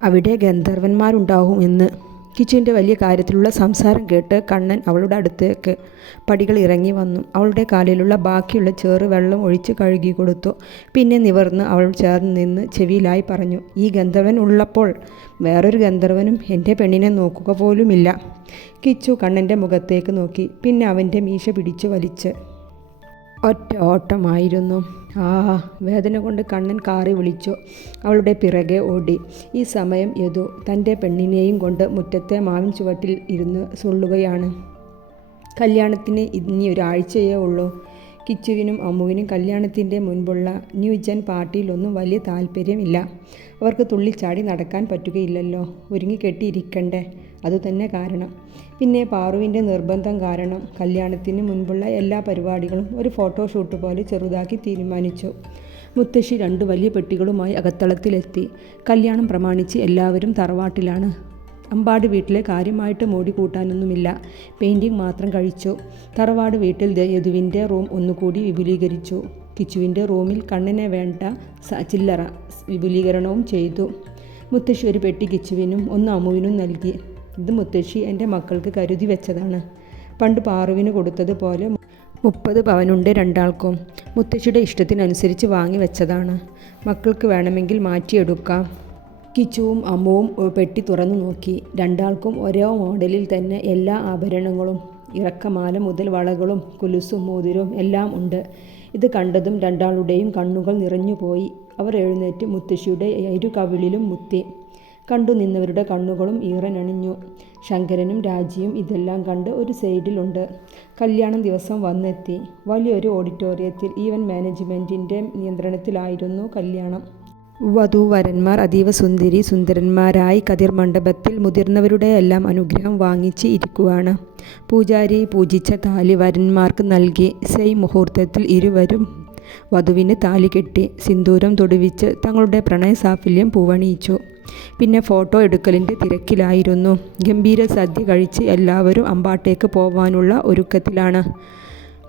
അവിടെ ഗന്ധർവന്മാരുണ്ടാവും എന്ന്. കിച്ചുവിൻ്റെ വലിയ കാര്യത്തിലുള്ള സംസാരം കേട്ട് കണ്ണൻ അവളുടെ അടുത്തേക്ക് പടികൾ ഇറങ്ങി വന്നു. അവളുടെ കാലിലുള്ള ബാക്കിയുള്ള ചേറ് വെള്ളം ഒഴിച്ച് കഴുകി കൊടുത്തു. പിന്നെ നിവർന്ന് അവൾ ചേർന്ന് നിന്ന് ചെവിയിലായി പറഞ്ഞു, ഈ ഗന്ധർവൻ ഉള്ളപ്പോൾ വേറൊരു ഗന്ധർവനും എൻ്റെ പെണ്ണിനെ നോക്കുക പോലുമില്ല. കിച്ചു കണ്ണൻ്റെ മുഖത്തേക്ക് നോക്കി. പിന്നെ അവൻ്റെ മീശ പിടിച്ചു വലിച്ച് ഒറ്റ ഓട്ടമായിരുന്നു. വേദന കൊണ്ട് കണ്ണൻ കാറി വിളിച്ചു. അവളുടെ പിറകെ ഓടി. ഈ സമയം യദു തൻ്റെ പെണ്ണിനെയും കൊണ്ട് മുറ്റത്തെ മാവിൻ ചുവട്ടിൽ ഇരുന്ന് സുള്ളുകയാണ്. കല്യാണത്തിന് ഇനി ഒരാഴ്ചയേ ഉള്ളൂ. കിച്ചുവിനും അമ്മുവിനും കല്യാണത്തിൻ്റെ മുൻപുള്ള ന്യൂജൻ പാർട്ടിയിലൊന്നും വലിയ താല്പര്യമില്ല. അവർക്ക് തുള്ളിച്ചാടി നടക്കാൻ പറ്റുകയില്ലല്ലോ. ഒരുങ്ങിക്കെട്ടിയിരിക്കണ്ടേ, അതുതന്നെ കാരണം. പിന്നെ പാറുവിൻ്റെ നിർബന്ധം കാരണം കല്യാണത്തിന് മുൻപുള്ള എല്ലാ പരിപാടികളും ഒരു ഫോട്ടോഷൂട്ട് പോലെ ചെറുതാക്കി തീരുമാനിച്ചു. മുത്തശ്ശി 2 വലിയ പെട്ടികളുമായി അകത്തളത്തിലെത്തി. കല്യാണം പ്രമാണിച്ച് എല്ലാവരും തറവാട്ടിലാണ്. അമ്പാട് വീട്ടിലെ കാര്യമായിട്ട് മോടി കൂട്ടാനൊന്നുമില്ല. പെയിൻറ്റിങ് മാത്രം കഴിച്ചു. തറവാട് വീട്ടിൽ യദുവിൻ്റെ റൂം ഒന്നുകൂടി വിപുലീകരിച്ചു. കിച്ചുവിൻ്റെ റൂമിൽ കണ്ണിന് വേണ്ട ചില്ലറ വിപുലീകരണവും ചെയ്തു. മുത്തശ്ശി ഒരു പെട്ടി കിച്ചുവിനും 1 അമ്മുവിനും നൽകി. ഇത് മുത്തശ്ശി എൻ്റെ മക്കൾക്ക് കരുതി വെച്ചതാണ്. പണ്ട് പാറുവിന് കൊടുത്തതുപോലെ 30 പവനുണ്ട് രണ്ടാൾക്കും. മുത്തശ്ശിയുടെ ഇഷ്ടത്തിനനുസരിച്ച് വാങ്ങി വെച്ചതാണ്. മക്കൾക്ക് വേണമെങ്കിൽ മാറ്റിയെടുക്കാം. കിച്ചുവും അമ്മുവും പെട്ടി തുറന്നു നോക്കി. രണ്ടാൾക്കും ഒരേ മോഡലിൽ തന്നെ എല്ലാ ആഭരണങ്ങളും, ഇറക്കമാല മുതൽ വളകളും കുലുസും മോതിരവും എല്ലാം ഉണ്ട്. ഇത് കണ്ടതും രണ്ടാളുടെയും കണ്ണുകൾ നിറഞ്ഞുപോയി. അവർ എഴുന്നേറ്റ് മുത്തശ്ശിയുടെ കവിളിലും മുത്തി. കണ്ടു നിന്നവരുടെ കണ്ണുകളും ഈറനണിഞ്ഞു. ശങ്കരനും രാജിയും ഇതെല്ലാം കണ്ട് ഒരു സൈഡിലുണ്ട്. കല്യാണം ദിവസം വന്നെത്തി. വലിയൊരു ഓഡിറ്റോറിയത്തിൽ ഈവൻറ്റ് മാനേജ്മെൻറ്റിൻ്റെ നിയന്ത്രണത്തിലായിരുന്നു കല്യാണം. വധൂവരന്മാർ അതീവ സുന്ദരന്മാരായി കതിർ മണ്ഡപത്തിൽ മുതിർന്നവരുടെ എല്ലാം അനുഗ്രഹം വാങ്ങിച്ച് ഇരിക്കുവാണ്. പൂജാരി പൂജിച്ച താലി വരന്മാർക്ക് നൽകി. സെയിം മുഹൂർത്തത്തിൽ ഇരുവരും വധുവിന് താലി കെട്ടി സിന്ദൂരം തൊടുവിച്ച് തങ്ങളുടെ പ്രണയസാഫല്യം പൂവണിയിച്ചു. പിന്നെ ഫോട്ടോ എടുക്കലിൻ്റെ തിരക്കിലായിരുന്നു. ഗംഭീര സദ്യ കഴിച്ച് എല്ലാവരും അമ്പാട്ടേക്ക് പോവാനുള്ള ഒരുക്കത്തിലാണ്.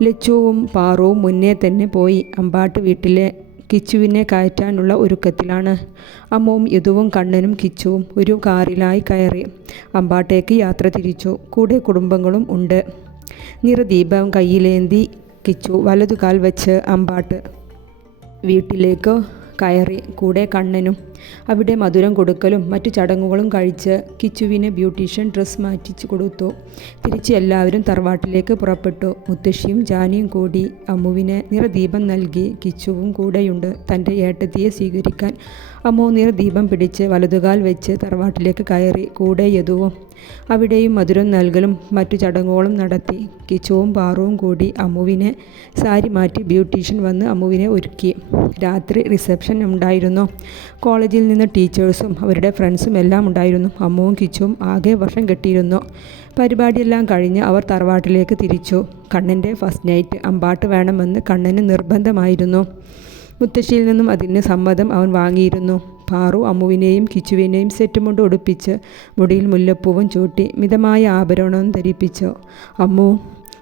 ലച്ചുവും പാറുവും മുന്നേ തന്നെ പോയി. അമ്പാട്ട് വീട്ടിലെ കിച്ചുവിനെ കയറ്റാനുള്ള ഒരുക്കത്തിലാണ്. അമ്മുവും യദുവും കണ്ണനും കിച്ചുവും ഒരു കാറിലായി കയറി അമ്പാട്ടേക്ക് യാത്ര തിരിച്ചു. കൂടെ കുടുംബങ്ങളും ഉണ്ട്. നിറദീപം കയ്യിലേന്തി കിച്ചു വലതുകാൽ വെച്ച് അമ്പാട്ട് വീട്ടിലേക്ക് കയറി. കൂടെ കണ്ണനും. അവിടെ മധുരം കൊടുക്കലും മറ്റു ചടങ്ങുകളും കഴിച്ച് കിച്ചുവിനെ ബ്യൂട്ടീഷ്യൻ ഡ്രസ്സ് മാറ്റിച്ചു കൊടുത്തു. തിരിച്ച് എല്ലാവരും തറവാട്ടിലേക്ക് പുറപ്പെട്ടു. മുത്തശ്ശിയും ജാനിയും കൂടി അമ്മുവിന് നിറദീപം നൽകി. കിച്ചുവും കൂടെയുണ്ട് തൻ്റെ ഏട്ടത്തിയെ സ്വീകരിക്കാൻ. അമ്മു നിറദീപം പിടിച്ച് വലതുകാൽ വെച്ച് തറവാട്ടിലേക്ക് കയറി. കൂടെ യദുവും. അവിടെയും മധുരം നൽകലും മറ്റു ചടങ്ങുകളും നടത്തി. കിച്ചുവും പാറുവും കൂടി അമ്മുവിനെ സാരി മാറ്റി ബ്യൂട്ടീഷ്യൻ വന്ന് അമ്മുവിനെ ഒരുക്കി. രാത്രി റിസപ്ഷൻ ഉണ്ടായിരുന്നു. കോളേജിൽ നിന്ന് ടീച്ചേഴ്സും അവരുടെ ഫ്രണ്ട്സും എല്ലാം ഉണ്ടായിരുന്നു. അമ്മുവും കിച്ചുവും ആകെ വർഷം കെട്ടിയിരുന്നു. പരിപാടിയെല്ലാം കഴിഞ്ഞ് അവർ തറവാട്ടിലേക്ക് തിരിച്ചു. കണ്ണൻ്റെ ഫസ്റ്റ് നൈറ്റ് അമ്പാട്ട് വേണമെന്ന് കണ്ണന് നിർബന്ധമായിരുന്നു. മുത്തശ്ശിയിൽ നിന്നും അതിന് സമ്മതം അവൻ വാങ്ങിയിരുന്നു. പാറു അമ്മുവിനെയും കിച്ചുവിനെയും സെറ്റുമുണ്ട് ഉടുപ്പിച്ച് മുടിയിൽ മുല്ലപ്പൂവും ചൂട്ടി മിതമായ ആഭരണവും ധരിപ്പിച്ചു.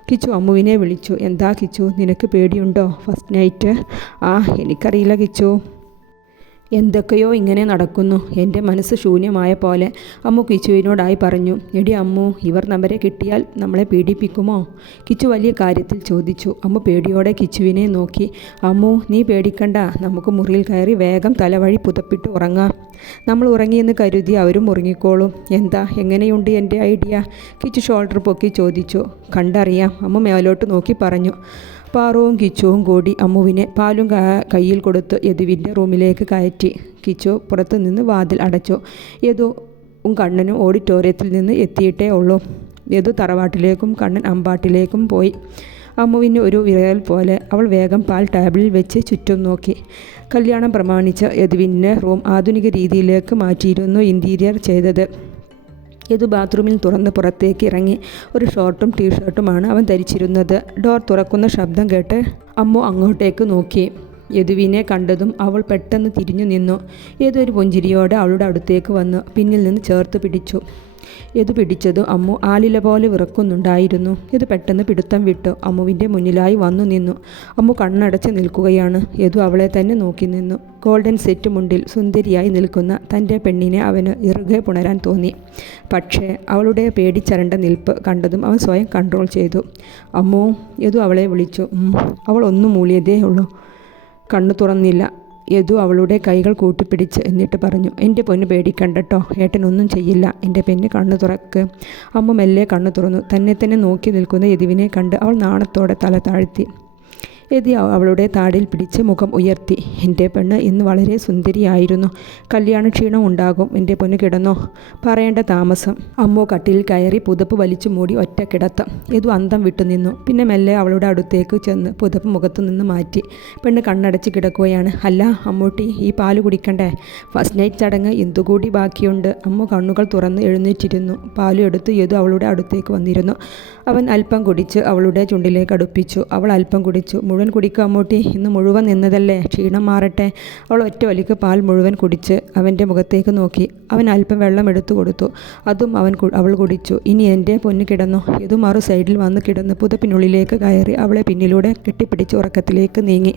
കിച്ചു അമ്മുവിനെ വിളിച്ചു. എന്താ കിച്ചു, നിനക്ക് പേടിയുണ്ടോ ഫസ്റ്റ് നൈറ്റ്? എനിക്കറിയില്ല കിച്ചു, എന്തൊക്കെയോ ഇങ്ങനെ നടക്കുന്നു. എൻ്റെ മനസ്സ് ശൂന്യമായ പോലെ അമ്മു കിച്ചുവിനോടായി പറഞ്ഞു. എടി അമ്മു, ഇവർ നമ്മരെ കിട്ടിയാൽ നമ്മളെ പീഡിപ്പിക്കുമോ? കിച്ചു വലിയ കാര്യത്തിൽ ചോദിച്ചു. അമ്മു പേടിയോടെ കിച്ചുവിനെ നോക്കി. അമ്മു, നീ പേടിക്കണ്ട, നമുക്ക് മുറിയിൽ കയറി വേഗം തലവഴി പുതപ്പിട്ട് ഉറങ്ങാം. നമ്മൾ ഉറങ്ങിയെന്ന് കരുതി അവരും ഉറങ്ങിക്കോളും. എങ്ങനെയുണ്ട് എൻ്റെ ഐഡിയ? കിച്ചു ഷോൾഡർ പൊക്കി ചോദിച്ചു. കണ്ടറിയാം, അമ്മു മേലോട്ട് നോക്കി പറഞ്ഞു. പാറുവും കിച്ചുവും കൂടി അമ്മുവിനെ പാലും കയ്യിൽ കൊടുത്ത് യദുവിൻ്റെ റൂമിലേക്ക് കയറ്റി. കിച്ചു പുറത്തു നിന്ന് വാതിൽ അടച്ചു. യദുവും കണ്ണനും ഓഡിറ്റോറിയത്തിൽ നിന്ന് എത്തിയിട്ടേ ഉള്ളൂ. യദു തറവാട്ടിലേക്കും കണ്ണൻ അമ്പാട്ടിലേക്കും പോയി. അമ്മുവിന് ഒരു വിറയൽ പോലെ. അവൾ വേഗം പാൽ ടേബിളിൽ വെച്ച് ചുറ്റും നോക്കി. കല്യാണം പ്രമാണിച്ച് യദുവിൻ്റെ റൂം ആധുനിക രീതിയിലേക്ക് മാറ്റിയിരുന്നു ഇൻറ്റീരിയർ ചെയ്തത്. യദു ബാത്റൂമിൽ തുറന്ന് പുറത്തേക്ക് ഇറങ്ങി. ഒരു ഷോർട്ടും ടീഷർട്ടുമാണ് അവൻ ധരിച്ചിരുന്നത്. ഡോർ തുറക്കുന്ന ശബ്ദം കേട്ട് അമ്മു അങ്ങോട്ടേക്ക് നോക്കി. യദുവിനെ കണ്ടതും അവൾ പെട്ടെന്ന് തിരിഞ്ഞു നിന്നു. ഏതൊരു പുഞ്ചിരിയോടെ അവളുടെ അടുത്തേക്ക് വന്നു പിന്നിൽ നിന്ന് ചേർത്ത് പിടിച്ചു. ഇത് പിടിച്ചതും അമ്മു ആലില പോലെ വിറക്കുന്നുണ്ടായിരുന്നു. ഇത് പെട്ടെന്ന് പിടുത്തം വിട്ടു അമ്മുവിൻ്റെ മുന്നിലായി വന്നു നിന്നു. അമ്മു കണ്ണടച്ച് നിൽക്കുകയാണ്. യദു അവളെ തന്നെ നോക്കി നിന്നു. ഗോൾഡൻ സെറ്റ് മുണ്ടിൽ സുന്ദരിയായി നിൽക്കുന്ന തൻ്റെ പെണ്ണിനെ അവന് ഇറുകെ പുണരാൻ തോന്നി. പക്ഷേ അവളുടെ പേടിച്ചരണ്ട നിൽപ്പ് കണ്ടതും അവൻ സ്വയം കൺട്രോൾ ചെയ്തു. അമ്മു, യദു അവളെ വിളിച്ചു. അവൾ ഒന്നു മൂളിയതേ ഉള്ളൂ, കണ്ണു തുറന്നില്ല. യദു അവളുടെ കൈകൾ കൂട്ടിപ്പിടിച്ച് എന്നിട്ട് പറഞ്ഞു, എൻ്റെ പൊന്ന് പേടിക്കണ്ടട്ടോ, ഏട്ടനൊന്നും ചെയ്യില്ല, എൻ്റെ പെണ്ണ് കണ്ണു തുറക്ക്. അമ്മ മെല്ലെ കണ്ണു തുറന്നു. തന്നെ തന്നെ നോക്കി നിൽക്കുന്ന യദുവിനെ കണ്ട് അവൾ നാണത്തോടെ തല താഴ്ത്തി. യദു അവളുടെ താടിൽ പിടിച്ച് മുഖം ഉയർത്തി. എൻ്റെ പെണ്ണ് ഇന്ന് വളരെ സുന്ദരിയായിരുന്നു. കല്യാണ ക്ഷീണം ഉണ്ടാകും. എൻ്റെ പൊന്ന് കിടന്നോ, പറയേണ്ട താമസം. അമ്മു കട്ടിലിൽ കയറി പുതപ്പ് വലിച്ചു മൂടി ഒറ്റ കിടത്തം. യദു അന്തം വിട്ടു നിന്നു. പിന്നെ മെല്ലെ അവളുടെ അടുത്തേക്ക് ചെന്ന് പുതപ്പ് മുഖത്തു നിന്ന് മാറ്റി. പെണ്ണ് കണ്ണടച്ച് കിടക്കുകയാണ്. അല്ല അമ്മൂട്ടി, ഈ പാല് കുടിക്കണ്ടേ? ഫസ്റ്റ് നൈറ്റ് ചടങ്ങ് എന്തുകൂടി ബാക്കിയുണ്ട്. അമ്മു കണ്ണുകൾ തുറന്ന് എഴുന്നേറ്റിരുന്നു. പാല് എടുത്ത് യദു അവളുടെ അടുത്തേക്ക് വന്നിരുന്നു. അവൻ അല്പം കുടിച്ച് അവളുടെ ചുണ്ടിലേക്ക് അടുപ്പിച്ചു. അവൾ അല്പം കുടിച്ചു. മുഴുവൻ കുടിക്കുക അമ്മൂട്ടി, ഇന്ന് മുഴുവൻ നിന്നതല്ലേ, ക്ഷീണം മാറട്ടെ. അവൾ ഒറ്റ വലിക്ക് പാൽ മുഴുവൻ കുടിച്ച് അവൻ്റെ മുഖത്തേക്ക് നോക്കി. അവൻ അല്പം വെള്ളം എടുത്തു കൊടുത്തു. അതും അവൾ കുടിച്ചു. ഇനി എൻ്റെ പൊന്ന് കിടന്നു. ഇത് മറു സൈഡിൽ വന്ന് കിടന്ന് പുതപ്പിനുള്ളിലേക്ക് കയറി അവളെ പിന്നിലൂടെ കെട്ടിപ്പിടിച്ച് ഉറക്കത്തിലേക്ക് നീങ്ങി.